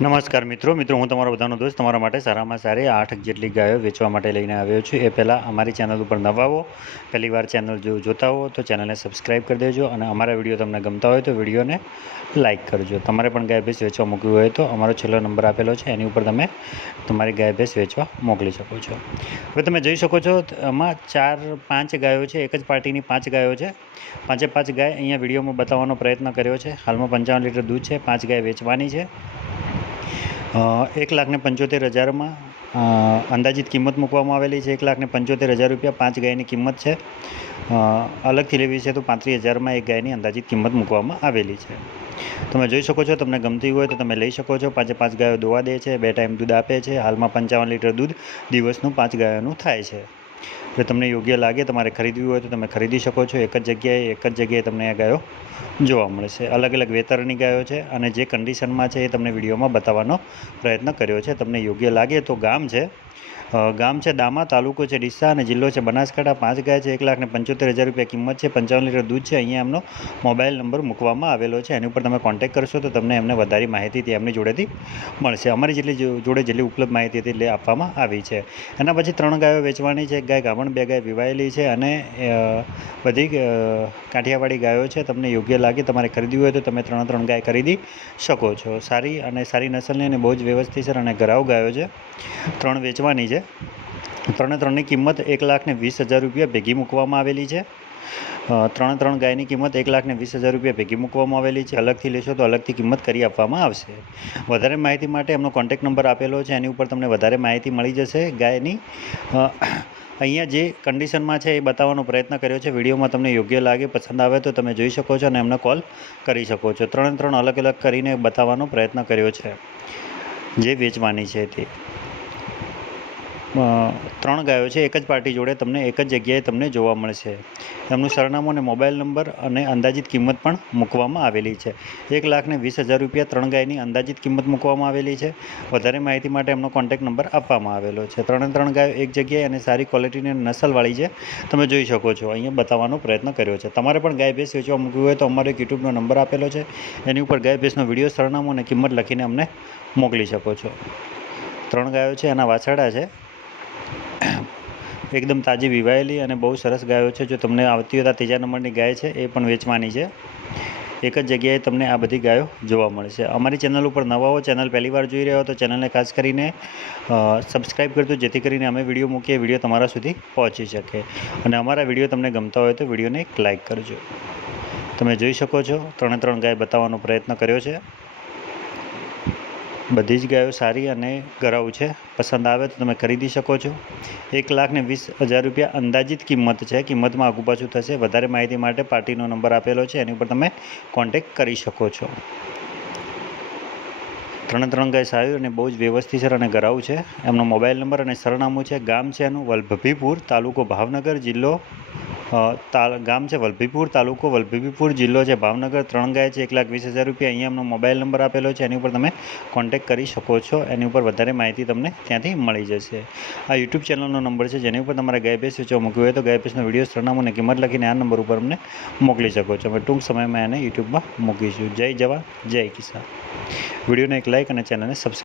નમસ્કાર મિત્રો મિત્રો, હું તમારો બધાનો દોસ્ત, તમારા માટે સારામાં સારી આઠ જેટલી ગાયો વેચવા માટે લઈને આવ્યો છું. એ પહેલાં અમારી ચેનલ ઉપર નવા પહેલી વાર ચેનલ જો જોતા હો, તો ચેનલને સબસ્ક્રાઈબ કરી દેજો અને અમારા વીડિયો તમને ગમતા હોય તો વિડીયોને લાઇક કરજો. તમારે પણ ગાય ભેંસ વેચવા મૂકવી હોય તો અમારો છેલ્લો નંબર આપેલો છે, એની ઉપર તમે તમારી ગાય ભેંસ વેચવા મોકલી શકો છો. હવે તમે જોઈ શકો છો, આમાં ચાર, પાંચ ગાયો છે, એક જ પાર્ટીની પાંચ ગાયો છે. પાંચે પાંચ ગાય અહીંયા વિડીયોમાં બતાવવાનો પ્રયત્ન કર્યો છે. હાલમાં પંચાવન લીટર દૂધ છે, પાંચ ગાય વેચવાની છે. એક લાખને પંચોતેર હજારમાં અંદાજિત કિંમત મૂકવામાં આવેલી છે. એક લાખને પંચોતેર હજાર રૂપિયા પાંચ ગાયની કિંમત છે. અલગથી લેવી છે તો પાંત્રીસ હજારમાં એક ગાયની અંદાજિત કિંમત મૂકવામાં આવેલી છે. તમે જોઈ શકો છો, તમને ગમતી હોય તો તમે લઈ શકો છો. પાંચે પાંચ ગાયો દોવા દે છે, બે ટાઈમ દૂધ આપે છે. હાલમાં પંચાવન લીટર દૂધ દિવસનું પાંચ ગાયોનું થાય છે. એટલે તમને યોગ્ય લાગે તમારે ખરીદવી હોય તો તમે ખરીદી શકો છો. એક જ જગ્યાએ એક જ જગ્યાએ તમને આ ગાયો જોવા મળશે અલગ અલગ વેતરની ગાયો છે અને જે કન્ડિશનમાં છે એ તમને વિડીયોમાં બતાવવાનો પ્રયત્ન કર્યો છે. તમને યોગ્ય લાગે તો ગામ છે ગામ છે દામા, તાલુકો છે ડીસા અને જિલ્લો છે બનાસકાંઠા. પાંચ ગાય છે, એક લાખ ને પંચોતેર હજાર રૂપિયા કિંમત છે. પંચાવન લીટર દૂધ છે. અહીંયા એમનો મોબાઈલ નંબર મૂકવામાં આવેલો છે. એની ઉપર તમે કોન્ટેક કરશો તો તમને એમને વધારે માહિતી તે એમની જોડેથી મળશે. અમારી જેટલી જોડે જેટલી ઉપલબ્ધ માહિતી હતી એટલે આપવામાં આવી છે. એના પછી ત્રણ ગાયો વેચવાની છે. એક ગાય ગામણ, બે ગાય વિવાયેલી છે અને બધી કાઠિયાવાડી ગાયો છે. તમને યોગ્ય લાગે, તમારે ખરીદવી હોય તો તમે ત્રણ ત્રણ ગાય ખરીદી શકો છો. સારી અને સારી નસલની અને બહુ જ વ્યવસ્થિત અને ઘરાવ ગાયો છે. ત્રણ વેચવાની છે. ત્રણે ત્રણની કિંમત એક લાખને વીસ હજાર રૂપિયા ભેગી મૂકવામાં આવેલી છે. ત્રણે ત્રણ ગાયની કિંમત એક લાખને વીસ હજાર રૂપિયા ભેગી મૂકવામાં આવેલી છે. અલગથી લેશો તો અલગથી કિંમત કરી આપવામાં આવશે. વધારે માહિતી માટે એમનો કોન્ટેક નંબર આપેલો છે. એની ઉપર તમને વધારે માહિતી મળી જશે ગાયની. અહીંયા જે કન્ડિશનમાં છે એ બતાવવાનો પ્રયત્ન કર્યો છે. વિડીયોમાં તમને યોગ્ય લાગે, પસંદ આવે તો તમે જોઈ શકો છો અને એમને કોલ કરી શકો છો. ત્રણે ત્રણ અલગ અલગ કરીને બતાવવાનો પ્રયત્ન કર્યો છે. જે વેચવાની છે તે. ત્રણ ગાયો છે, એક જ પાર્ટી જોડે તમને એક જ જગ્યાએ તમને જોવા મળશે. એમનું સરનામું અને મોબાઈલ નંબર અને અંદાજિત કિંમત પણ મૂકવામાં આવેલી છે. એક લાખને વીસ હજાર રૂપિયા ત્રણ ગાયની અંદાજિત કિંમત મૂકવામાં આવેલી છે. વધારે માહિતી માટે એમનો કોન્ટેક નંબર આપવામાં આવેલો છે. ત્રણે ત્રણ ગાયો એક જગ્યાએ અને સારી ક્વોલિટીની નસલવાળી છે, તમે જોઈ શકો છો. અહીંયા બતાવવાનો પ્રયત્ન કર્યો છે. તમારે પણ ગાય ભેંસ વેચવા મૂકવી હોય તો અમારો એક યુટ્યુબનો નંબર આપેલો છે. એની ઉપર ગાય ભેંસનો વીડિયો, સરનામું અને કિંમત લખીને અમને મોકલી શકો છો. ત્રણ ગાયો છે, એના વાછરડા છે. એકદમ તાજી વિવાયેલી અને બહુ સરસ ગાયો છે. જો તમને આવતી હોય તો ત્રીજા નંબરની ગાય છે, એ પણ વેચવાની છે. એક જ જગ્યાએ તમને આ બધી ગાયો જોવા મળશે. અમારી ચેનલ ઉપર નવા હો, ચેનલ પહેલી વાર જોઈ રહ્યા તો ચેનલને ખાસ કરીને સબસ્ક્રાઈબ કરજો જેથી કરીને અમે વીડિયો મૂકીએ, વીડિયો તમારા સુધી પહોંચી શકે. અને અમારા વીડિયો તમને ગમતા હોય તો વિડીયોને એક લાઇક કરજો. તમે જોઈ શકો છો, ત્રણે ત્રણ ગાય બતાવવાનો પ્રયત્ન કર્યો છે. બધી જ ગાયો સારી અને ગરાઉ છે. પસંદ આવે તો તમે ખરીદી શકો છો. એક લાખને વીસ હજાર રૂપિયા અંદાજિત કિંમત છે. કિંમતમાં આગુ પાછું થશે. વધારે માહિતી માટે પાર્ટીનો નંબર આપેલો છે. એની ઉપર તમે કોન્ટેક્ટ કરી શકો છો. ત્રણે ત્રણ ગાય સારી અને બહુ જ વ્યવસ્થિત છે અને ગરાઉ છે. એમનો મોબાઈલ નંબર અને સરનામું છે. ગામ છે એનું વલ્ભભીપુર તાલુકો ભાવનગર, જિલ્લો ગામ છે વલભીપુર, તાલુકો વલભીપુર જિલ્લો છે. ભાવનગર ત્રણ ગાય છે એક લાખ વીસ હજાર રૂપિયા. અહીંયા એમનો મોબાઈલ નંબર આપેલો છે, એની ઉપર તમે કોન્ટેક્ટ કરી શકો છો. એની ઉપર વધારે માહિતી તમને ત્યાંથી મળી જશે. આ યુટ્યુબ ચેનલનો નંબર છે, જેની ઉપર તમારે ગાય ભેંસ વેચવા મૂકવી હોય તો ગાય ભેંસનો વીડિયો સરનામું અને કિંમત લખીને આ નંબર ઉપર અમને મોકલી શકો છો. અમે ટૂંક સમયમાં એને યુટ્યુબમાં મૂકીશું. જય જવા જય કિસાન. વિડીયોને એક લાઇક અને ચેનલને સબસ્ક્રાઈબ